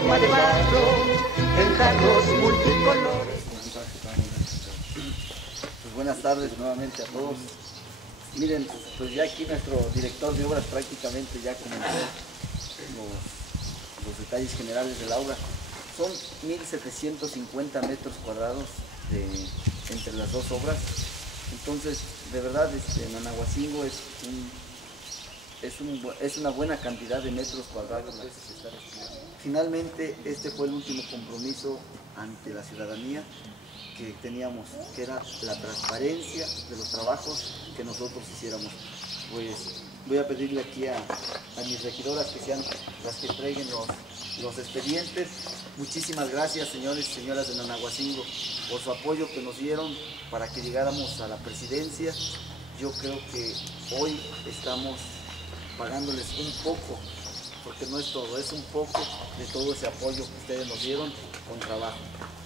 forma de barro, en jarros multicolores. Pues buenas tardes nuevamente a todos. Miren, pues ya aquí nuestro director de obras prácticamente ya comentó los detalles generales de la obra. Son 1.750 metros cuadrados entre las dos obras. Entonces, de verdad, Nanahuacingo es una buena cantidad de metros cuadrados. Finalmente, este fue el último compromiso ante la ciudadanía que teníamos, que era la transparencia de los trabajos que nosotros hiciéramos. Pues voy a pedirle aquí a mis regidoras que sean las que entreguen los expedientes. Muchísimas gracias, señores y señoras de Nanahuacingo, por su apoyo que nos dieron para que llegáramos a la presidencia. Yo creo que hoy estamos pagándoles un poco, porque no es todo, es un poco de todo ese apoyo que ustedes nos dieron con trabajo.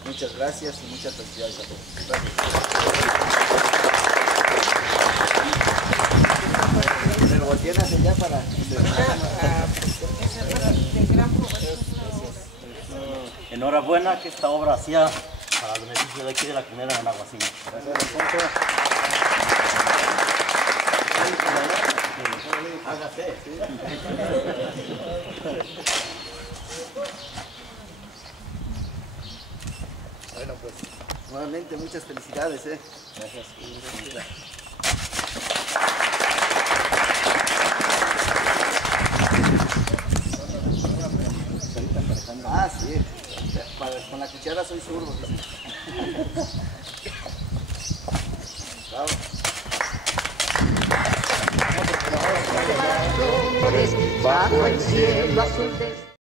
Muchas gracias y muchas felicidades a todos. Gracias. Pero volteen hacia allá para... Enhorabuena que esta obra hacía para el beneficio de aquí de la comunidad de Nanahuacingo. Hágase. Bueno, pues nuevamente muchas felicidades. Gracias. Ah, sí. Con la cuchara soy zurdo. Bravo. Bajo el cielo azul de